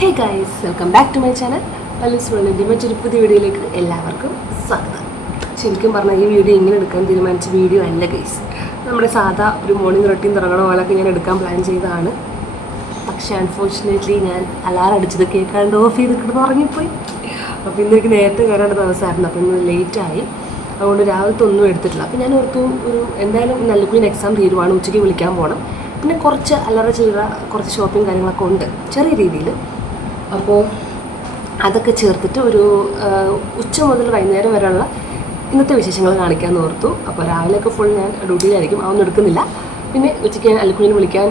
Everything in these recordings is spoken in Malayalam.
Hey guys welcome back to my channel Palloos വേൾഡിന്റെ മറ്റൊരു പുതിയ വീഡിയോയിലേക്ക് എല്ലാവർക്കും സ്വാഗതം. ശരിക്കും പറഞ്ഞാൽ ഈ വീഡിയോ ഇങ്ങനെ എടുക്കാൻ തീരുമാനിച്ച വീഡിയോ അല്ല ഗൈസ് നമ്മുടെ സാധാ ഒരു മോർണിംഗ് റൊട്ടീൻ തുടങ്ങണ പോലൊക്കെ ഞാൻ എടുക്കാൻ പ്ലാൻ ചെയ്തതാണ്. പക്ഷേ അൺഫോർച്ചുനേറ്റ്ലി ഞാൻ അലാറം അടിച്ചത് കേൾക്കാണ്ട് ഓഫ് ചെയ്ത് കിടന്ന് ഉറങ്ങിപ്പോയി. അപ്പോൾ ഇന്ന് എനിക്ക് നേരത്തെ കയറേണ്ട ദിവസമായിരുന്നു. അപ്പോൾ ഇന്ന് ലേറ്റായി അതുകൊണ്ട് രാവിലത്തെ ഒന്നും എടുത്തിട്ടില്ല. അപ്പോൾ ഞാൻ ഓർത്തു ഒരു എന്തായാലും നല്ലക്കുഞ്ഞിന് എക്സാം തീരുവാണ്. ഉച്ചയ്ക്ക് വിളിക്കാൻ പോകണം പിന്നെ കുറച്ച് അല്ലറ ചില്ലറ കുറച്ച് ഷോപ്പിംഗ് കാര്യങ്ങളൊക്കെ ഉണ്ട്. ചെറിയ രീതിയിൽ അപ്പോൾ അതൊക്കെ ചേർത്തിട്ട് ഒരു ഉച്ച മുതൽ വൈകുന്നേരം വരെയുള്ള ഇന്നത്തെ വിശേഷങ്ങൾ കാണിക്കാമെന്ന് ഓർത്തു. അപ്പോൾ രാവിലെയൊക്കെ ഫുൾ ഞാൻ ഡ്യൂട്ടിയിലായിരിക്കും അതൊന്നും എടുക്കുന്നില്ല. പിന്നെ ഉച്ചയ്ക്ക് ഞാൻ അല്ലുക്കുഞ്ഞിനെ വിളിക്കാൻ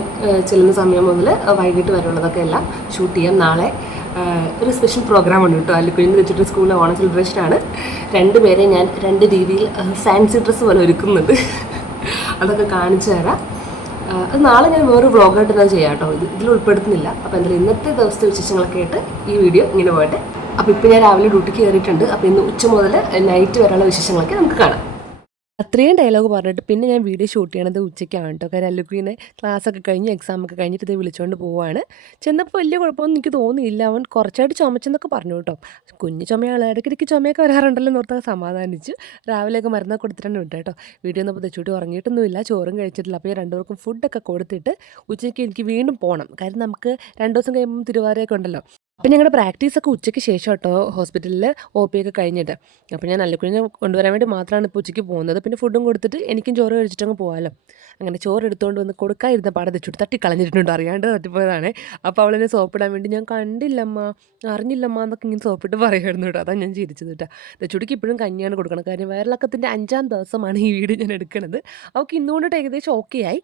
ചെല്ലുന്ന സമയം മുതൽ വൈകിട്ട് വരെയുള്ളതൊക്കെ എല്ലാം ഷൂട്ട് ചെയ്യാം നാളെ. ഒരു സ്പെഷ്യൽ പ്രോഗ്രാം ഉണ്ട് കേട്ടോ. അല്ലുക്കുഞ്ഞിന് വെച്ചിട്ട് സ്കൂളിലെ ഓണം സെലിബ്രേഷനാണ് രണ്ടുപേരെ ഞാൻ രണ്ട് രീതിയിൽ ഫാൻസി ഡ്രസ്സ് പോലെ ഒരുക്കുന്നുണ്ട്. അതൊക്കെ കാണിച്ചു തരാം. അത് നാളെ ഞാൻ വേറൊരു വ്ളോഗായിട്ട് ഞാൻ ചെയ്യാം കേട്ടോ. ഇത് ഇതിൽ ഉൾപ്പെടുത്തുന്നില്ല. അപ്പോൾ എന്തായാലും ഇന്നത്തെ ദിവസത്തെ വിശേഷങ്ങളൊക്കെ ആയിട്ട് ഈ വീഡിയോ ഇങ്ങനെ പോകട്ടെ. അപ്പോൾ ഇപ്പോൾ ഞാൻ രാവിലെ ഡ്യൂട്ടിക്ക് കയറിയിട്ടുണ്ട്. അപ്പോൾ ഇന്ന് ഉച്ച മുതൽ നൈറ്റ് വരെയുള്ള വിശേഷങ്ങളൊക്കെ നമുക്ക് കാണാം. അത്രയും ഡയലോഗ് പറഞ്ഞിട്ട് പിന്നെ ഞാൻ വീഡിയോ ഷൂട്ട് ചെയ്യണത് ഉച്ചയ്ക്കാണ് കേട്ടോ കാര്യം അല്ലുക്കുവിനെ ക്ലാസ്സൊക്കെ കഴിഞ്ഞ് എക്സാം ഒക്കെ കഴിഞ്ഞിട്ട് ഇത് വിളിച്ചുകൊണ്ട് പോവാണ്. ചെന്നപ്പോൾ വലിയ കുഴപ്പമൊന്നും എനിക്ക് തോന്നിയില്ല. അവൻ കുറച്ചായിട്ട് ചുമച്ചെന്നൊക്കെ പറഞ്ഞു കേട്ടോ കുഞ്ഞു ചുമയാണ്. ഇടയ്ക്കിടയ്ക്ക് ചുമയൊക്കെ വരാറുണ്ടല്ലോ എന്ന് ഓർത്താൽ സമാധാനിച്ചു. രാവിലെയൊക്കെ മരുന്നൊക്കെ കൊടുത്തിട്ടാണ് വിട്ടു കേട്ടോ വീഡിയോ ഒന്നും തെച്ചുകൂട്ടി ഉറങ്ങിയിട്ടൊന്നുമില്ല ചോറും കഴിച്ചിട്ടില്ല. അപ്പോൾ ഈ രണ്ടുപേർക്കും ഫുഡൊക്കെ കൊടുത്തിട്ട് ഉച്ചയ്ക്ക് എനിക്ക് വീണ്ടും പോകണം കാര്യം നമുക്ക് രണ്ട് ദിവസം കഴിയുമ്പോൾ തിരുവാതിരയൊക്കെ ഉണ്ടല്ലോ. അപ്പം ഞങ്ങളുടെ പ്രാക്ടീസൊക്കെ ഉച്ചയ്ക്ക് ശേഷം കേട്ടോ ഹോസ്പിറ്റലിൽ ഒ പി ഒക്കെ കഴിഞ്ഞിട്ട് അപ്പോൾ ഞാൻ അല്ലക്കുഴിനെ കൊണ്ടുവരാൻ വേണ്ടി മാത്രമാണ് ഇപ്പോൾ ഉച്ചയ്ക്ക് പോകുന്നത്. പിന്നെ ഫുഡും കൊടുത്തിട്ട് എനിക്കും ചോറ് കഴിച്ചിട്ടങ്ങ് പോകാമല്ലോ അങ്ങനെ ചോറ് എടുത്തുകൊണ്ട് വന്ന് കൊടുക്കാതിരുന്ന പാടെ തെച്ചുട്ട് തട്ടി കളഞ്ഞിട്ടുണ്ട്. അറിയാണ്ട് തട്ടിപ്പോയതാണ്. അപ്പോൾ അവളെന്നെ സോപ്പിടാൻ വേണ്ടി ഞാൻ കണ്ടില്ലമ്മ അറിഞ്ഞില്ലമ്മ എന്നൊക്കെ ഇങ്ങനെ സോപ്പിട്ട് പറയുമായിരുന്നു കേട്ടോ. അതാണ് ഞാൻ ചിരിച്ചത് കേട്ടോ. തെച്ചുടിക്ക് ഇപ്പോഴും കഞ്ഞിയാണ് കൊടുക്കണം കാര്യം വയറിളക്കത്തിന്റെ അഞ്ചാം ദിവസമാണ് ഈ വീട് ഞാൻ എടുക്കുന്നത് അവൾക്ക് ഇന്നുകൊണ്ടിട്ട് ഏകദേശം ഓക്കെ ആയി.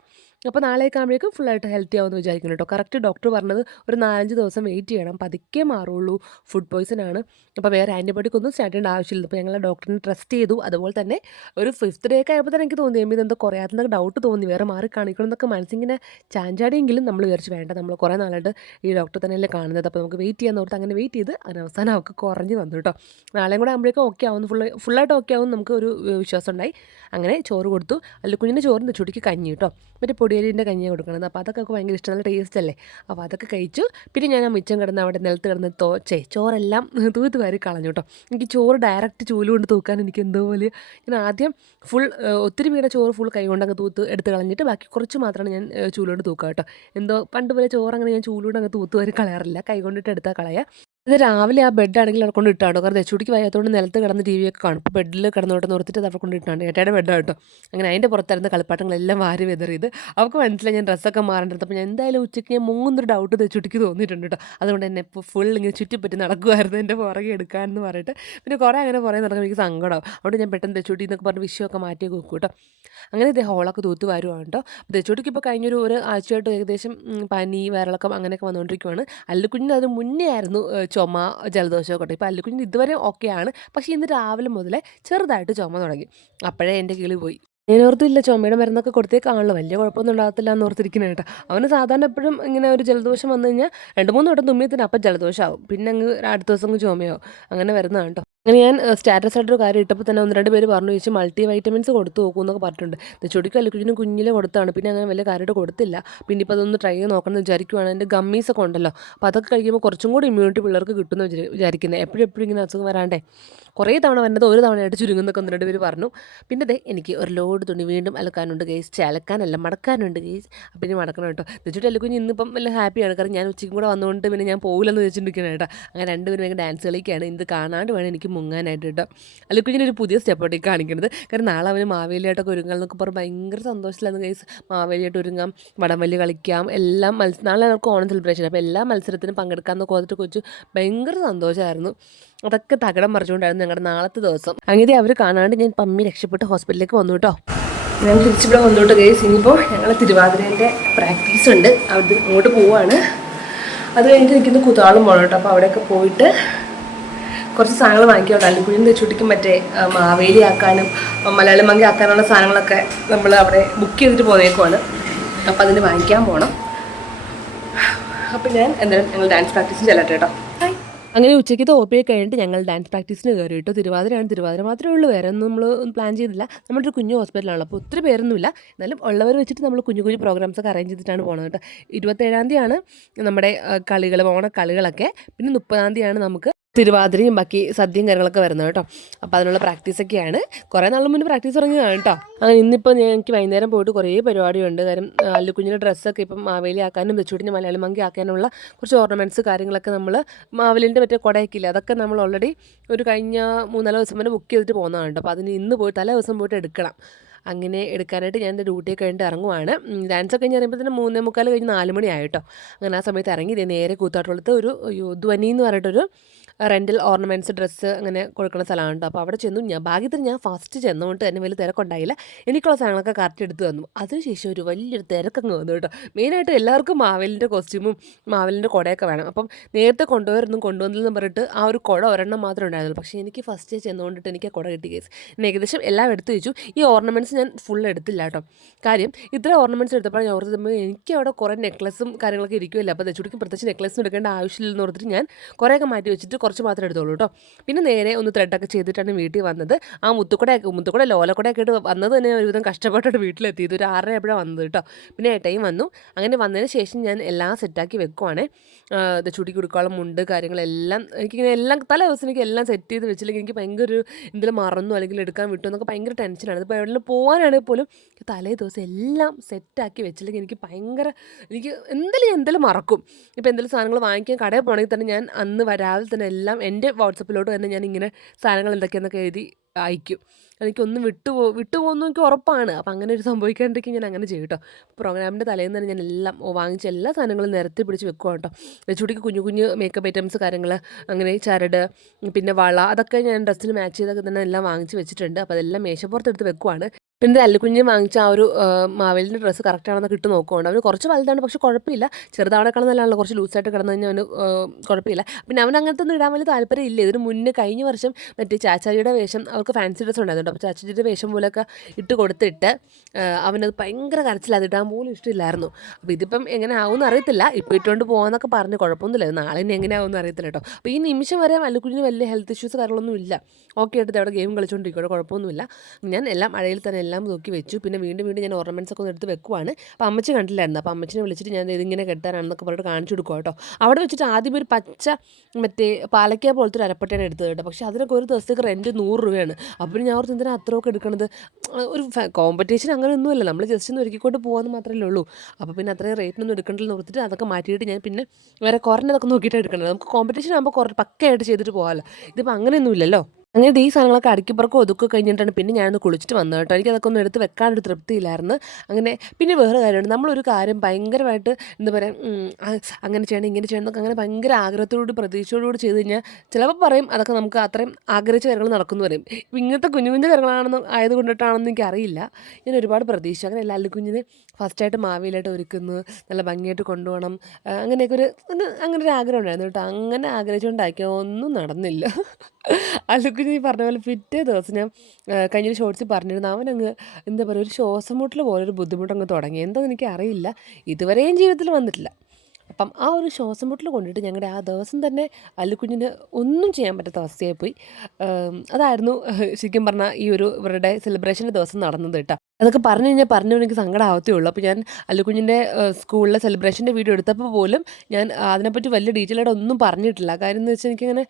അപ്പോൾ നാളേക്ക് ആകുമ്പോഴേക്കും ഫുള്ളായിട്ട് ഹെൽത്തി ആവുമെന്ന് വിചാരിക്കുന്നു കേട്ടോ കറക്റ്റ് ഡോക്ടർ പറഞ്ഞത് ഒരു നാലഞ്ച് ദിവസം വെയിറ്റ് ചെയ്യണം. പതുക്കെ മാറുള്ളൂ. ഫുഡ് പോയ്സൺ ആണ്. അപ്പോൾ വേറെ ആന്റിബയോട്ടിക് ഒന്നും സ്റ്റാർട്ട് ചെയ്യേണ്ട ആവശ്യമില്ല. അപ്പോൾ ഞങ്ങളെ ഡോക്ടറിനെ ട്രസ്റ്റ് ചെയ്തു. അതുപോലെ തന്നെ ഒരു ഫിഫ്ത്ത് ഡേ ഒക്കെ ആയപ്പോൾ തന്നെ എനിക്ക് തോന്നി എമ്മി ഇതെന്തോ കുറയാത്തൊക്കെ ഡൗട്ട് തോന്നി. വേറെ മാറി കാണിക്കണം എന്നൊക്കെ മനസ്സിങ്ങനെ ചാഞ്ചാടിയെങ്കിലും നമ്മൾ വിചാരിച്ച് വേണ്ട നമ്മൾ കുറേ നാളായിട്ട് ഈ ഡോക്ടർ തന്നെയല്ലേ കാണുന്നത്. അപ്പോൾ നമുക്ക് വെയിറ്റ് ചെയ്യാൻ ഓർത്ത് അങ്ങനെ വെയിറ്റ് ചെയ്ത് അതിന് അവസാനം അവർക്ക് കുറഞ്ഞ് വന്നു കേട്ടോ നാളെയും കൂടെ ആകുമ്പോഴേക്കും ഓക്കെ ആവും ഫുള്ള് ഫുള്ളായിട്ട് ഓക്കെ ആവും നമുക്ക് ഒരു വിശ്വാസം ഉണ്ടായി അങ്ങനെ ചോറ് കൊടുത്തു. അല്ല കുഞ്ഞിന്റെ ചോറും ചുടിക്ക് കഞ്ഞി കേട്ടോ മറ്റേ പൊടിയരിന്റെ കഞ്ഞിയാണ് കൊടുക്കുന്നത് അപ്പോൾ അതൊക്കെ ഭയങ്കര ഇഷ്ടം. നല്ല ടേസ്റ്റ് അല്ലേ? അപ്പോൾ അതൊക്കെ കഴിച്ചു. പിന്നെ ഞാൻ ആ മിച്ചം കിടന്ന് അവിടെ നിലത്ത് കിടന്ന് തോച്ചേ ചോറെല്ലാം തൂത്ത് വാരി കളഞ്ഞു കേട്ടോ. എനിക്ക് ചോറ് ഡയറക്റ്റ് ചൂൽ കൊണ്ട് തൂക്കാൻ എനിക്ക് എന്തോ പോലെ ഞാൻ ആദ്യം ഫുൾ ഒത്തിരി വീണ ചോറ് ഫുൾ കൈ കൊണ്ട് അങ്ങ് തൂത്ത് എടുത്ത് കളഞ്ഞിട്ട് ബാക്കി കുറച്ച് മാത്രമാണ് ഞാൻ ചൂലുകൊണ്ട് തൂക്കുക കേട്ടോ. എന്തോ പണ്ട് പോലെ ചോറ് ഞാൻ ചൂലുകൊണ്ട് അങ്ങ് തൂത്ത് വാരി കളയാറില്ല. കൈ കൊണ്ടിട്ട് എടുത്താൽ കളയാ. ഇത് രാവിലെ ആ ബെഡ് ആണെങ്കിൽ അവിടെ കൊണ്ട് ഇട്ടാണ് കാരണം തെച്ചുടിക്ക് വയ്യാത്തതുകൊണ്ട് നിലത്ത് കിടന്ന് ടി വി ഒക്കെ കാണും. ഇപ്പോൾ ബെഡിൽ കിടന്നോട്ട് ഓർത്തിട്ട് അത് അവിടെ കൊണ്ട് ഇട്ടാണ് ഏട്ടയുടെ ബെഡാണ് കേട്ടോ. അങ്ങനെ അതിന്റെ പുറത്തായിരുന്ന കളിപ്പാട്ടങ്ങളെല്ലാം വാരി വെതറിയത് അവൾക്ക് മനസ്സിലായി ഞാൻ ഡ്രസ്സൊക്കെ മാറേണ്ടത്. അപ്പോൾ ഞാൻ എന്തായാലും ഉച്ചയ്ക്ക് ഞാൻ മൂന്നൊരു ഡൗട്ട് തെച്ചുടിക്ക് തോന്നിയിട്ടുണ്ട് കേട്ടോ. അതുകൊണ്ട് തന്നെ ഇപ്പോൾ ഫുൾ ഇങ്ങനെ ചുറ്റിപ്പറ്റി നടക്കുമായിരുന്നു എന്റെ പുറകെ എടുക്കാമെന്ന് പറഞ്ഞിട്ട്. പിന്നെ കുറേ അങ്ങനെ പുറകെ നടക്കുമ്പോൾ എനിക്ക് സങ്കടമാവും അതുകൊണ്ട് ഞാൻ പെട്ടെന്ന് തെച്ചുട്ടി എന്നൊക്കെ പറഞ്ഞ് വിഷയമൊക്കെ മാറ്റി വെക്കും കേട്ടോ. അങ്ങനെ ഇതേ ഹോളൊക്കെ തൂത്ത് വരുവാണ് കേട്ടോ. തെച്ചുടിക്ക് ഇപ്പോൾ കഴിഞ്ഞൊരു ഒരു ആഴ്ചയായിട്ട് ഏകദേശം പനി വയറിളക്കം അങ്ങനെയൊക്കെ വന്നുകൊണ്ടിരിക്കുവാണ് അല്ലുകുഞ്ഞിന് അത് മുന്നേ ആയിരുന്നു ചുമ ജലദോഷമൊക്കെ ഉണ്ട് ഇപ്പോൾ അല്ലുകുഞ്ഞിന് ഇതുവരെ ഓക്കെയാണ് പക്ഷേ ഇന്ന് രാവിലെ മുതലേ ചെറുതായിട്ട് ചുമ തുടങ്ങി. അപ്പോഴേ എന്റെ കിളി പോയി. ഞാൻ ഓർത്തില്ല ചുമയുടെ മരുന്നൊക്കെ കൊടുത്തേ കാണുള്ളൂ വലിയ കുഴപ്പമൊന്നും ഉണ്ടാകത്തില്ല എന്ന് ഓർത്തിരിക്കുന്നത് കേട്ടോ. അവന് സാധാരണ എപ്പോഴും ഇങ്ങനെ ഒരു ജലദോഷം വന്നു കഴിഞ്ഞാൽ രണ്ട് മൂന്ന് വട്ടം തുമ്മിയത്തിന് അപ്പം ജലദോഷമാവും. പിന്നെ അങ്ങ് അടുത്ത ദിവസം അങ്ങ് ചുമയോ അങ്ങനെ വരുന്നതാണ് കേട്ടോ. അങ്ങനെ ഞാൻ സ്റ്റാറ്റസ് ആയിട്ടൊരു കാര്യം ഇട്ടപ്പോൾ തന്നെ ഒന്ന് രണ്ട് പേര് പറഞ്ഞു ചോദിച്ചു മൾട്ടി വൈറ്റമിൻസ് കൊടുത്തു നോക്കൂ എന്നൊക്കെ പറഞ്ഞിട്ടുണ്ട്. ചുടിക്കും അല്ലുക്കുഞ്ഞിനും കുഞ്ഞിലെ കൊടുത്താണ്. പിന്നെ അങ്ങനെ വലിയ കാര്യമായിട്ട് കൊടുത്തില്ല. പിന്നെ ഇപ്പോൾ അതൊന്ന് ട്രൈ ചെയ്ത് നോക്കണമെന്ന് വിചാരിക്കുവാണ്. എന്റെ ഗമ്മീസ് ഒക്കെ ഉണ്ടല്ലോ. അപ്പോൾ അതൊക്കെ കഴിക്കുമ്പോൾ കുറച്ചും കൂടി ഇമ്മ്യൂണിറ്റി പിള്ളേർക്ക് കിട്ടുമെന്ന് വിചാരി വിചാരിക്കുന്നത് എപ്പോഴും എപ്പോഴും ഇങ്ങനെ അസുഖം വരാണ്ടേ. കുറേ തവണ വന്നത് ഒരു തവണയായിട്ട് ചുരുങ്ങുന്നൊക്കെ ഒന്ന് രണ്ട് പേര് പറഞ്ഞു. പിന്നെ ദേ എനിക്ക് ഒരു ലോഡ് തുണി വീണ്ടും അലക്കാനുണ്ട് ഗേസ് ചലക്കാനല്ല മടക്കാനുണ്ട് ഗേസ് അപ്പം ഇനി മടക്കണം കേട്ടോ. തെച്ചിട്ട് അല്ലുക്കുഞ്ഞ് ഇന്നിപ്പം വല്ല ഹാപ്പിയാണ് കാരണം ഞാൻ ഉച്ചയ്ക്കും കൂടെ വന്നുകൊണ്ട് പിന്നെ ഞാൻ പോകില്ലെന്ന് വെച്ചിട്ടുണ്ടിരിക്കണം കേട്ടോ. അങ്ങനെ രണ്ടുപേരും ഡാൻസ് കളിക്കുകയാണ് ഇത് കാണാണ്ട് വേണം എനിക്ക് മുങ്ങാനായിട്ട് കേട്ടോ. അല്ലുക്കുഞ്ഞിന് ഒരു പുതിയ സ്റ്റെപ്പോട്ടേക്ക് കാണിക്കുന്നത് കാരണം നാളെ അവന് മാവേലിയായിട്ടൊക്കെ ഒരുങ്ങാൻ എന്നൊക്കെ ഭയങ്കര സന്തോഷത്തിലാണ് ഗേസ് മാവേലിയായിട്ട് ഒരുങ്ങാം വടംവലി കളിക്കാം എല്ലാം മത്സ നാളെ അവർക്ക് ഓണം സെലിബ്രേഷൻ അപ്പോൾ എല്ലാ മത്സരത്തിനും പങ്കെടുക്കാമെന്നൊക്കെ ഓർത്തിട്ട് കൊച്ചു ഭയങ്കര സന്തോഷമായിരുന്നു അതൊക്കെ തകടം മറിച്ചുകൊണ്ടായിരുന്നു ഞങ്ങളുടെ നാളത്തെ ദിവസം. അങ്ങനെ അവർ കാണാണ്ട് ഞാൻ പമ്മി രക്ഷപ്പെട്ട് ഹോസ്പിറ്റലിലേക്ക് വന്നു കേട്ടോ. ഞാൻ തിരിച്ചിവിടെ വന്നോട്ട് കേസ് ഇനിയിപ്പോൾ ഞങ്ങൾ തിരുവാതിരേന്റെ പ്രാക്ടീസ് ഉണ്ട്. അവിടെ അങ്ങോട്ട് പോവാണ്. അത് കഴിഞ്ഞിട്ട് നിൽക്കുന്ന കുതാളും പോകണം കേട്ടോ. അപ്പോൾ അവിടെയൊക്കെ പോയിട്ട് കുറച്ച് സാധനങ്ങൾ വാങ്ങിക്കാനുണ്ട് അല്ലിക്കുഴിയും തെച്ചുട്ടിക്കും മറ്റേ ആ, മാവേലി ആക്കാനും മലയാളം മങ്കി ആക്കാനുള്ള സാധനങ്ങളൊക്കെ നമ്മൾ അവിടെ ബുക്ക് ചെയ്തിട്ട് പോയേക്കുവാണ് അപ്പോൾ അതിന് വാങ്ങിക്കാൻ പോകണം അപ്പോൾ ഞാൻ എന്തായാലും ഞങ്ങൾ ഡാൻസ് പ്രാക്ടീസിന് ചെല്ലട്ടെ കേട്ടോ അങ്ങനെ ഉച്ചയ്ക്കത്തെ ഒ കഴിഞ്ഞിട്ട് ഞങ്ങൾ ഡാൻസ് പ്രാക്ടീസിന് കയറി കേട്ടോ തിരുവാതിരയാണ് തിരുവാതിര മാത്രമേ ഉള്ളൂ. വേറെ ഒന്നും നമ്മൾ പ്ലാൻ ചെയ്തില്ല. നമ്മുടെ ഒരു കുഞ്ഞു ഹോസ്പിറ്റലാണ് അപ്പോൾ ഒത്തിരി പേരൊന്നുമില്ല. എന്നാലും ഉള്ളവർ വെച്ചിട്ട് നമ്മൾ കുഞ്ഞു കുഞ്ഞു പ്രോഗ്രാംസ് ഒക്കെ അറേഞ്ച് ചെയ്തിട്ടാണ് പോകുന്നത് കേട്ടോ ഇരുപത്തേഴാം തീയതിയാണ് നമ്മുടെ കളികൾ ഓണക്കളികളൊക്കെ. പിന്നെ മുപ്പതാം തീയതിയാണ് നമുക്ക് തിരുവാതിരയും ബാക്കി സദ്യയും കാര്യങ്ങളൊക്കെ വരുന്നത് കേട്ടോ. അപ്പോൾ അതിനുള്ള പ്രാക്ടീസൊക്കെയാണ് കുറേ നാൾ മുന്നേ പ്രാക്ടീസ് തുടങ്ങിയതാണ് കേട്ടോ. അങ്ങനെ ഇന്നിപ്പോൾ ഞാൻ എനിക്ക് വൈകുന്നേരം പോയിട്ട് കുറേ പരിപാടിയുണ്ട്. കാര്യം അല്ലുക്കുഞ്ഞിന്റെ ഡ്രസ്സൊക്കെ ഇപ്പം മാവേലി ആക്കാനും വെച്ചുവിട്ടിന് മലയാളി മങ്കി ആക്കാനുള്ള കുറച്ച് ഓർണമെന്റ്സ് കാര്യങ്ങളൊക്കെ നമ്മൾ മാവേലിന്റെ മറ്റേ കുടയൊക്കെ അതൊക്കെ നമ്മൾ ഓൾറെഡി ഒരു കഴിഞ്ഞ മൂന്നാൽ ദിവസം വരെ ബുക്ക് ചെയ്തിട്ട് പോകുന്നതാണ് കേട്ടോ. അപ്പോൾ അതിന് ഇന്ന് പോയി തലേ ദിവസം പോയിട്ട് എടുക്കണം. അങ്ങനെ എടുക്കാനായിട്ട് ഞാൻ എന്റെ ഡ്യൂട്ടി കഴിഞ്ഞിട്ട് ഇറങ്ങുവാണ്. ഡാൻസ് ഒക്കെ കഴിഞ്ഞ് പറയുമ്പോൾ തന്നെ മൂന്നേ മുക്കാൽ കഴിഞ്ഞ് നാല് മണിയായിട്ടോ അങ്ങനെ ആ സമയത്ത് ഇറങ്ങി നേരെ കൂത്താട്ടുള്ളത് ഒരു ധ്വനി എന്ന് പറഞ്ഞിട്ടൊരു റെന്റൽ ഓർണമെന്റ്സ് ഡ്രസ്സ് അങ്ങനെ കൊടുക്കുന്ന സ്ഥലമാണ് അപ്പോൾ അവിടെ ചെന്നു. ഞാൻ ഭാഗ്യത്തിന് ഞാൻ ഫസ്റ്റ് ചെന്നുകൊണ്ട് തന്നെ വലിയ തിരക്കുണ്ടായില്ല എനിക്കുള്ള സാധനങ്ങളൊക്കെ കറക്റ്റ് എടുത്ത് തന്നു. അതിനുശേഷം ഒരു വലിയൊരു തിരക്കങ്ങ് വന്നു കേട്ടോ. മെയിനായിട്ട് എല്ലാവർക്കും മാവലിന്റെ കോസ്റ്റ്യൂമും മാവലിന്റെ കുടയൊക്കെ വേണം. അപ്പം നേരത്തെ കൊണ്ടുവരുന്നു കൊണ്ടുവന്നില്ലെന്ന് പറഞ്ഞിട്ട് ആ ഒരു കുട ഒരെണ്ണം മാത്രമേ ഉണ്ടായിരുന്നുള്ളൂ. പക്ഷേ എനിക്ക് ഫസ്റ്റ് ചെന്നുകൊണ്ടിട്ട് എനിക്ക് ആ കുട കിട്ടി കേസ് ഏകദേശം എല്ലാം എടുത്തു വെച്ചു. ഈ ഓർണമെന്റ്സ് ഞാൻ ഫുൾ എടുത്തില്ല കേട്ടോ കാര്യം ഇത്ര ഓർണമെന്റ്സ് എടുത്തപ്പോൾ ഞാൻ ഓർത്തത് എനിക്ക് അവിടെ കുറേ നെക്ലസും കാര്യങ്ങളൊക്കെ ഇരിക്കുമല്ലോ അപ്പോൾ ചുരുക്കി പ്രത്യേകിച്ച് നെക്ലസ് എടുക്കേണ്ട ആവശ്യമില്ലെന്ന് ഓർത്തിട്ട് ഞാൻ കുറേയൊക്കെ മാറ്റി വെച്ചിട്ട് കുറച്ച് മാത്രമേ എടുത്തോളൂ കേട്ടോ പിന്നെ നേരെ ഒന്ന് ത്രെഡൊക്കെ ചെയ്തിട്ടാണ് വീട്ടിൽ വന്നത്. ആ മുത്തുക്കുടയൊക്കെ മുത്തുക്കുട ലോലക്കുടയൊക്കെ ആയിട്ട് വന്നത് തന്നെ ഒരുവിധം കഷ്ടപ്പെട്ടിട്ട് വീട്ടിലെത്തിയത്. ഒരു ആറര എപ്പോഴാണ് വന്നത് കേട്ടോ പിന്നെ ഏട്ടയും വന്നു. അങ്ങനെ വന്നതിന് ശേഷം ഞാൻ എല്ലാം സെറ്റാക്കി വെക്കുവാണ്. ഇത് ചുടി കൊടുക്കാനുള്ള മുണ്ട് കാര്യങ്ങളെല്ലാം എനിക്കിങ്ങനെ എല്ലാം തല ദിവസം എനിക്ക് എല്ലാം സെറ്റ് ചെയ്ത് വെച്ചില്ലെങ്കിൽ എനിക്ക് ഭയങ്കര ഒരു എന്തെങ്കിലും മറന്നു അല്ലെങ്കിൽ എടുക്കാൻ വിട്ടു എന്നൊക്കെ ഭയങ്കര ടെൻഷനാണ് ഇപ്പോൾ എവിടെയെങ്കിലും പോകാനാണെങ്കിൽ പോലും തലേ ദിവസം എല്ലാം സെറ്റാക്കി വെച്ചില്ലെങ്കിൽ എനിക്ക് ഭയങ്കര എനിക്ക് എന്തെങ്കിലും ഞാൻ എന്തെങ്കിലും മറക്കും. ഇപ്പോൾ എന്തെങ്കിലും സാധനങ്ങൾ വാങ്ങിക്കാൻ കടയിൽ പോകണമെങ്കിൽ തന്നെ ഞാൻ അന്ന് വരാതെ തന്നെ എല്ലാം എന്റെ വാട്സപ്പിലോട്ട് തന്നെ ഞാൻ ഇങ്ങനെ സാധനങ്ങൾ എന്തൊക്കെയെന്നൊക്കെ എഴുതി അയക്കും. എനിക്കൊന്നും വിട്ടുപോ വിട്ടുപോകുന്നു എനിക്ക് ഉറപ്പാണ്. അപ്പോൾ അങ്ങനെ ഒരു സംഭവിക്കാണ്ടിരിക്കും ഞാൻ അങ്ങനെ ചെയ്യും കേട്ടോ. പ്രോഗ്രാമിന്റെ തലേന്ന് തന്നെ ഞാൻ എല്ലാം വാങ്ങിച്ച എല്ലാ സാധനങ്ങളും നിരത്തി പിടിച്ച് വെക്കുക കേട്ടോ. വെച്ചുകൂടിക്ക് കുഞ്ഞു കുഞ്ഞു മേക്കപ്പ് ഐറ്റംസ് കാര്യങ്ങൾ അങ്ങനെ ചരട് പിന്നെ വള അതൊക്കെ ഞാൻ ഡ്രസ്സിൽ മാച്ച് ചെയ്തൊക്കെ തന്നെ എല്ലാം വാങ്ങിച്ച് വെച്ചിട്ടുണ്ട്. അപ്പോൾ അതെല്ലാം മേശപ്പുറത്തെടുത്ത് വെക്കുവാണ്. പിന്നെ അല്ലുകുഞ്ഞ് വാങ്ങിച്ച ആ ഒരു മാവേലിന്റെ ഡ്രസ്സ് കറക്റ്റ് ആണെന്ന് കിട്ടും നോക്കുകൊണ്ട് അവന് കുറച്ച് വലുതാണ് പക്ഷെ കുഴപ്പമില്ല. ചെറുതാവണേക്കാളും നല്ലതാണല്ലോ. കുറച്ച് ലൂസായിട്ട് കിടന്നു കഴിഞ്ഞാൽ അവന് കുഴപ്പമില്ല. പിന്നെ അവൻ അങ്ങനത്തെ ഒന്നും ഇടാൻ വലിയ താല്പര്യം ഇല്ല ഇതിന് മുന്നേ കഴിഞ്ഞ വർഷം മറ്റേ ചാച്ചാജിയുടെ വേഷം അവർക്ക് ഫാൻസി ഡ്രസ്സ് ഉണ്ടായിരുന്നു അപ്പോൾ ചാച്ചാജിയുടെ വേഷം പോലെയൊക്കെ ഇട്ട് കൊടുത്തിട്ട് അവനത് ഭയങ്കര കരച്ചില്ല ഇടാൻ പോലും ഇഷ്ടമില്ലായിരുന്നു. അപ്പോൾ ഇതിപ്പം എങ്ങനെ ആവുമെന്ന് അറിയത്തില്ല. ഇപ്പോൾ ഇട്ടുകൊണ്ട് പോകാമെന്നൊക്കെ പറഞ്ഞ് കുഴപ്പമൊന്നുമില്ല. നാളെ ഇനി എങ്ങനെ ആവുമെന്ന് അറിയത്തില്ല കേട്ടോ. അപ്പോൾ ഈ നിമിഷം വരെ അല്ലുകുഞ്ഞിന് വലിയ ഹെൽത്ത് ഇഷ്യൂസ് കാര്യങ്ങളൊന്നും ഇല്ല. ഓക്കെ ആയിട്ട് അവിടെ ഗെയിം കളിച്ചുകൊണ്ടിരിക്കും കുഴപ്പമൊന്നുമില്ല. ഞാൻ എല്ലാം അഴയിൽ തന്നെ എല്ലാം നോക്കി വെച്ചു. പിന്നെ വീണ്ടും വീണ്ടും ഞാൻ ഓർണമെന്റ്സ് ഒക്കെ ഒന്ന് എടുത്ത് വെക്കുവാണ്. അപ്പോൾ അമ്മച്ചി കണ്ടില്ലായിരുന്നു. അപ്പോൾ അമ്മച്ചിനെ വിളിച്ചിട്ട് ഞാൻ ഇതിങ്ങനെ കെട്ടാനാണെന്നൊക്കെ പറഞ്ഞിട്ട് കാണിച്ചു കൊടുക്കുക കേട്ടോ. അവിടെ വെച്ചിട്ട് ആദ്യം ഒരു പച്ച മറ്റേ പാലക്ക പോലത്തെ ഒരു അരപ്പട്ടയാണ് എടുത്തത് കേട്ടോ. പക്ഷേ അതിനൊക്കെ ഒരു ദിവസത്തേക്ക് റെന്റ് നൂറ് രൂപയാണ്. അപ്പോൾ ഞാൻ ഓർത്ത് എന്തിനാണ് അത്രയൊക്കെ എടുക്കണത്? ഒരു കോമ്പറ്റീഷൻ അങ്ങനെ ഒന്നുമില്ല നമ്മൾ ജസ്റ്റ് ഒന്ന് ഒരുക്കിക്കൊണ്ട് പോകാമെന്ന് മാത്രമേ ഉള്ളൂ. അപ്പോൾ പിന്നെ അത്രയും റേറ്റിനൊന്നും എടുക്കണ്ടെന്ന് ഓർത്തിട്ട് അതൊക്കെ മാറ്റിയിട്ട് ഞാൻ പിന്നെ വേറെ കുറഞ്ഞതൊക്കെ നോക്കിയിട്ട് എടുക്കണത്. നമുക്ക് കോമ്പറ്റീഷൻ ആകുമ്പോൾ കുറേ പക്കയായിട്ട് ചെയ്തിട്ട് പോകാമല്ലോ ഇതിപ്പോൾ അങ്ങനെയൊന്നുമില്ലല്ലോ. അങ്ങനെ ഈ സാധനങ്ങളൊക്കെ അടുക്കിപ്പുറക്കും ഒതുക്കി കഴിഞ്ഞിട്ടാണ് പിന്നെ ഞാനൊന്ന് കുളിച്ചിട്ട് വന്നത് കേട്ടോ. എനിക്ക് അതൊക്കെ ഒന്ന് എടുത്ത് വെക്കാനൊരു തൃപ്തിയില്ലായിരുന്നു. അങ്ങനെ പിന്നെ വേറെ കാര്യമാണ് നമ്മളൊരു കാര്യം ഭയങ്കരമായിട്ട് എന്താ പറയുക അങ്ങനെ ചെയ്യണം ഇങ്ങനെ ചെയ്യണം എന്നൊക്കെ അങ്ങനെ ഭയങ്കര ആഗ്രഹത്തോടുകൂടി പ്രതീക്ഷയോടുകൂടി ചെയ്ത് കഴിഞ്ഞാൽ ചിലപ്പോൾ പറയും അതൊക്കെ നമുക്ക് അത്രയും ആഗ്രഹിച്ച കാര്യങ്ങൾ നടക്കുന്നു പറയും. ഇങ്ങനത്തെ കുഞ്ഞു കുഞ്ഞു കാര്യങ്ങളാണെന്ന് ആയതുകൊണ്ടിട്ടാണെന്ന് എനിക്കറിയില്ല. ഞാൻ ഒരുപാട് പ്രതീക്ഷ അങ്ങനെ എല്ലാ കുഞ്ഞിന് ഫസ്റ്റായിട്ട് മാവിയിലായിട്ട് ഒരുക്കുന്നു നല്ല ഭംഗിയായിട്ട് കൊണ്ടുപോകണം. അങ്ങനെയൊക്കെ ഒരു അങ്ങനെ ഒരു ആഗ്രഹം ഉണ്ടായിരുന്നു കേട്ടോ. അങ്ങനെ ആഗ്രഹിച്ചുകൊണ്ടാക്കിയ ഒന്നും നടന്നില്ല. അല്ലെങ്കിൽ ഈ പറഞ്ഞ പോലെ പിറ്റേ ദിവസം ഞാൻ കഴിഞ്ഞ ഷോർട്സിൽ പറഞ്ഞിരുന്നു. അവനങ്ങ് എന്താ പറയുക ഒരു ശ്വാസം മുട്ടൽ പോലെ ഒരു ബുദ്ധിമുട്ടങ്ങ് തുടങ്ങി. എന്താണെന്ന് എനിക്ക് അറിയില്ല. ഇതുവരെയും ജീവിതത്തിൽ വന്നിട്ടില്ല. അപ്പം ആ ഒരു ശ്വാസം മുട്ടൽ കൊണ്ടിട്ട് ഞങ്ങളുടെ ആ ദിവസം തന്നെ അല്ലുക്കുഞ്ഞിന് ഒന്നും ചെയ്യാൻ പറ്റാത്ത അവസ്ഥയായി പോയി അതായിരുന്നു ശരിക്കും പറഞ്ഞാൽ ഈ ഒരു ഇവരുടെ സെലിബ്രേഷന്റെ ദിവസം നടന്നത് കേട്ടോ. അതൊക്കെ പറഞ്ഞു കഴിഞ്ഞാൽ പറഞ്ഞു എനിക്ക് സങ്കടം ആവത്തേ ഉള്ളൂ അപ്പോൾ ഞാൻ അല്ലുക്കുഞ്ഞിന്റെ സ്കൂളിലെ സെലിബ്രേഷന്റെ വീഡിയോ എടുത്തപ്പോൾ പോലും ഞാൻ അതിനെപ്പറ്റി വലിയ ഡീറ്റെയിൽ ആയിട്ട് ഒന്നും പറഞ്ഞിട്ടില്ല. കാര്യം എന്ന് വെച്ചാൽ എനിക്കങ്ങനെ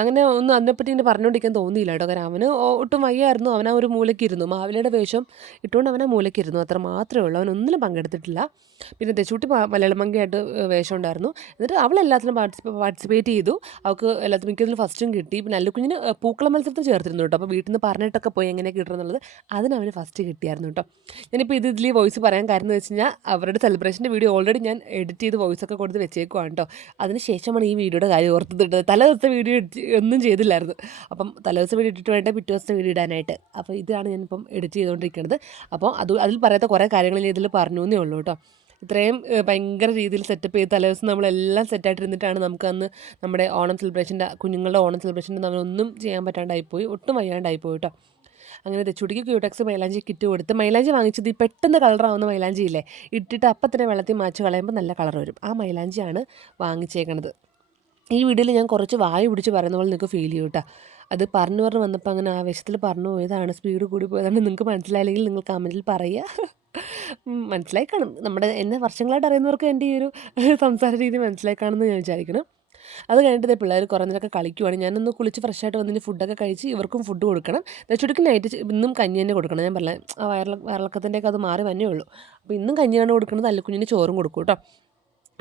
അങ്ങനെ ഒന്നും അതിനെപ്പറ്റി ഇങ്ങനെ പറഞ്ഞുകൊണ്ടിരിക്കാൻ തോന്നിയില്ല കേട്ടോ. കാരണം അവന് ഒട്ടും വയ്യായിരുന്നു. അവൻ ആ ഒരു മൂലയ്ക്കിരുന്നു. മാവിലയുടെ വേഷം ഇട്ടുകൊണ്ട് അവൻ ആ മൂലയ്ക്കിരുന്നു. അത്ര മാത്രമേ ഉള്ളൂ. അവൻ ഒന്നിലും പങ്കെടുത്തിട്ടില്ല. പിന്നെ തെച്ചൂട്ടി മലയാളം മങ്കയായിട്ട് വേഷം ഉണ്ടായിരുന്നു. എന്നിട്ട് അവൾ എല്ലാത്തിനും പാർട്ടിസിപ്പേ പാർട്ടിസിപ്പേറ്റ് ചെയ്തു. അവൾക്ക് എല്ലാത്തിനും മിക്കതിലും ഫസ്റ്റും കിട്ടി. പിന്നെ അല്ലുക്കുഞ്ഞിന് പൂക്കള മത്സരത്തിൽ ചേർത്തിരുന്നു കേട്ടോ. അപ്പോൾ വീട്ടിൽ നിന്ന് പറഞ്ഞിട്ടൊക്കെ പോയി എങ്ങനെ കിട്ടുന്നുള്ളത് അതിന് അവന് ഫസ്റ്റ് കിട്ടിയായിരുന്നു കേട്ടോ. ഞാനിപ്പോൾ ഇത് ഇതിൽ വോയിസ് പറയാൻ കാരണം എന്ന് വെച്ച് കഴിഞ്ഞാൽ അവരുടെ സെലിബ്രേഷന്റെ വീഡിയോ ഓൾറെഡി ഞാൻ എഡിറ്റ് ചെയ്ത് വോയിസ് ഒക്കെ കൊടുത്ത് വെച്ചേക്കുവാണ് കേട്ടോ. അതിന് ശേഷമാണ് ഈ വീഡിയോയുടെ കാര്യം ഓർത്തിട്ടത് തലേ ദിവസത്തെ വീഡിയോ ഒന്നും ചെയ്തില്ലായിരുന്നു. അപ്പം തലേ ദിവസം വീഡിയോ ഇട്ടിട്ട് വേണ്ട പിറ്റേ ദിവസത്തെ വീഡിയോ ഇടാനായിട്ട്. അപ്പോൾ ഇതാണ് ഞാനിപ്പം എഡിറ്റ് ചെയ്തുകൊണ്ടിരിക്കുന്നത് അപ്പോൾ അത് അതിൽ പറയാത്ത കുറേ കാര്യങ്ങൾ ഇതിൽ പറഞ്ഞു എന്നേ ഉള്ളൂ കേട്ടോ. ഇത്രയും ഭയങ്കര രീതിയിൽ സെറ്റപ്പ് ചെയ്ത് തലേദിവസം നമ്മളെല്ലാം സെറ്റായിട്ടിരുന്നിട്ടാണ് നമുക്ക് അന്ന് നമ്മുടെ ഓണം സെലിബ്രേഷന്റെ കുഞ്ഞുങ്ങളുടെ ഓണം സെലിബ്രേഷന്റെ നമ്മളൊന്നും ചെയ്യാൻ പറ്റാണ്ടായിപ്പോയി. ഒട്ടും വയ്യാണ്ടായിപ്പോയി കേട്ടോ അങ്ങനെ തെച്ചുടിക്ക് ക്യൂടെക്സ് മൈലാഞ്ചി കിറ്റ് കൊടുത്ത് മൈലാഞ്ചി വാങ്ങിച്ചത് ഈ പെട്ടെന്ന് കളറാവുന്ന മൈലാഞ്ചി ഇല്ലേ? ഇട്ടിട്ട് അപ്പം തന്നെ വെള്ളത്തിൽ മാച്ച് കളയുമ്പോൾ നല്ല കളർ വരും. ആ മൈലാഞ്ചിയാണ് വാങ്ങിച്ചേക്കണത്. ഈ വീഡിയോയിൽ ഞാൻ കുറച്ച് വായു പിടിച്ച് പറയുന്ന പോലെ നിങ്ങൾക്ക് ഫീൽ ചെയ്യും കേട്ടോ അത് പറഞ്ഞു പറഞ്ഞ് വന്നപ്പോൾ അങ്ങനെ ആവേശത്തിൽ പറഞ്ഞു പോയതാണ്. സ്പീഡ് കൂടി പോയതാണ് നിങ്ങൾക്ക് മനസ്സിലായില്ലെങ്കിൽ നിങ്ങൾ കമന്റിൽ പറയുക. മനസ്സിലായി കാണും നമ്മുടെ എന്നെ വർഷങ്ങളായിട്ട് അറിയുന്നവർക്ക് എന്റെ ഈ ഒരു സംസാര രീതി മനസ്സിലായി കാണുമെന്ന് ഞാൻ വിചാരിക്കണം അത് കഴിഞ്ഞിട്ട് പിള്ളേർ കുറേ നേരമൊക്കെ കളിക്കുവാണ്. ഞാനൊന്ന് കുളിച്ച് ഫ്രഷായിട്ട് വന്നിട്ട് ഫുഡൊക്കെ കഴിച്ച് ഇവർക്കും ഫുഡ് കൊടുക്കണം. ചുരുക്കി നൈറ്റ് ഇന്നും കഞ്ഞി തന്നെ കൊടുക്കണം. ഞാൻ പറഞ്ഞ ആ വയറിള വയറിളക്കത്തിന്റെയൊക്കെ അത് മാറി വന്നേ ഉള്ളൂ. അപ്പോൾ ഇന്നും കഞ്ഞിയാണ് കൊടുക്കുന്നത്. അല്ലുക്കുഞ്ഞിന് ചോറും കൊടുക്കും കേട്ടോ.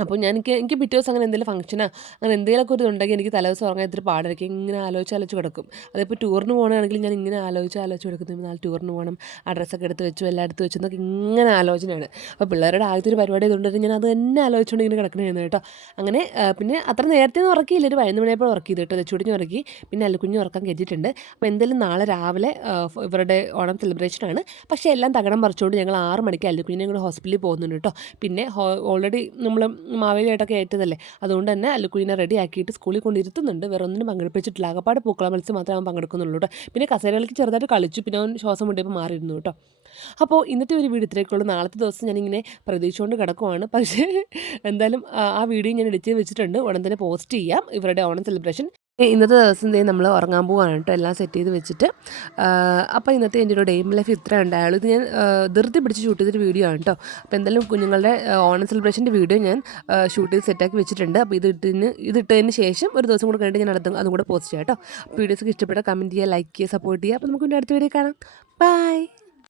അപ്പോൾ ഞാൻ എനിക്ക് എനിക്ക് പിറ്റേ ദിവസം അങ്ങനെ എന്തെങ്കിലും ഫംഗ്ഷനാ അങ്ങനെ എന്തെങ്കിലുമൊക്കെ ഒരു ഇതുണ്ടെങ്കിൽ എനിക്ക് തലേ ദിവസം ഉറങ്ങാൻ ഇത്തിരി പാടായിരിക്കും ഇങ്ങനെ ആലോചിച്ച് ആലോചിച്ച് കിടക്കും. അതിപ്പോൾ ടൂറിന് പോകണമെങ്കിൽ ഞാൻ ഇങ്ങനെ ആലോചിച്ച് ആലോചിച്ച് കിടക്കും. നാളെ ടൂറിന് പോകണം ആ ഡ്രസ്സൊക്കെ എടുത്ത് വെച്ചു എല്ലാം എടുത്ത് വെച്ചു എന്നൊക്കെ ഇങ്ങനെ ആലോചനയാണ്. അപ്പോൾ പിള്ളേരുടെ ആദ്യത്തെ ഒരു പരിപാടി ഇതുകൊണ്ട് ഞാൻ അത് തന്നെ ആലോചിച്ചുകൊണ്ട് ഇങ്ങനെ കിടക്കണമായിരുന്നു കേട്ടോ. അങ്ങനെ പിന്നെ അത്ര നേരത്തെ ഒന്നും ഉറക്കിയില്ല. ഒരു പതിനൊന്ന് മണിയപ്പോൾ ഉറക്കി കേട്ടോ. ചുടിഞ്ഞ് ഉറക്കി പിന്നെ അല്ലുക്കുഞ്ഞ് ഉറക്കാൻ കയറ്റിയിട്ടുണ്ട് അപ്പോൾ എന്തായാലും നാളെ രാവിലെ ഇവരുടെ ഓണം സെലിബ്രേഷനാണ് പക്ഷേ എല്ലാം തകടം പറിച്ചുകൊണ്ട് ഞങ്ങൾ ആറ് മണിക്ക് അല്ലുക്കുഞ്ഞിനെ കൂടെ ഹോസ്പിറ്റലിൽ പോകുന്നുണ്ട് കേട്ടോ. പിന്നെ ഓൾറെഡി നമ്മൾ മാവേലിയായിട്ടൊക്കെ ഏറ്റതല്ലേ? അതുകൊണ്ട് തന്നെ അല്ലുക്കുഴിനെ റെഡി ആക്കിയിട്ട് സ്കൂളിൽ കൊണ്ടിരുത്തുന്നുണ്ട് വേറെ ഒന്നിനും പങ്കെടുപ്പിച്ചിട്ടില്ല. ആകപ്പാട് പൂക്കള മത്സ്യം മാത്രമേ അവൻ പങ്കെടുക്കുന്നുള്ളൂ കേട്ടോ പിന്നെ കസേരകൾക്ക് ചെറുതായിട്ട് കളിച്ചു. പിന്നെ അവൻ ശ്വാസം മുട്ടിയപ്പോൾ മാറിയിരുന്നു കേട്ടോ അപ്പോൾ ഇന്നത്തെ ഒരു വീഡിയോ ഇത്രയൊക്കെയുള്ളൂ നാളത്തെ ദിവസം ഞാനിങ്ങനെ പ്രതീക്ഷിച്ചുകൊണ്ട് കിടക്കുവാണ്. പക്ഷേ എന്തായാലും ആ വീഡിയോ ഞാൻ എഡിറ്റ് വെച്ചിട്ടുണ്ട്. ഉടൻ തന്നെ പോസ്റ്റ് ചെയ്യാം. ഇവരുടെ ഓണം സെലിബ്രേഷൻ ഇന്നത്തെ ദിവസം തന്നെ നമ്മൾ ഉറങ്ങാൻ പോവാണ് കേട്ടോ എല്ലാം സെറ്റ് ചെയ്ത് വെച്ചിട്ട്. അപ്പോൾ ഇന്നത്തെ എന്റെ ഒരു ഡെയിം ലൈഫ് ഇത്ര ഉണ്ടായുള്ളൂ. ഇത് ഞാൻ ധൃതി പിടിച്ച് ഷൂട്ട് ചെയ്തൊരു വീഡിയോ ആണ് കേട്ടോ അപ്പോൾ എന്തായാലും കുഞ്ഞുങ്ങളുടെ ഓണ സെലിബ്രേഷന്റെ വീഡിയോ ഞാൻ ഷൂട്ട് ചെയ്ത് സെറ്റാക്കി വെച്ചിട്ടുണ്ട്. അപ്പോൾ ഇത് ഇട്ടതിന് ഇത് ഇട്ടതിന് ശേഷം ഒരു ദിവസം കൂടെ കഴിഞ്ഞിട്ട് ഞാൻ അടുത്ത അതും കൂടെ പോസ്റ്റ് ചെയ്യാം കേട്ടോ വീഡിയോസൊക്കെ ഇഷ്ടപ്പെട്ട കമന്റ് ചെയ്യുക ലൈക്ക് ചെയ്യുക സപ്പോർട്ട് ചെയ്യുക അപ്പോൾ നമുക്ക് അടുത്ത വീഡിയോ കാണാം. ബൈ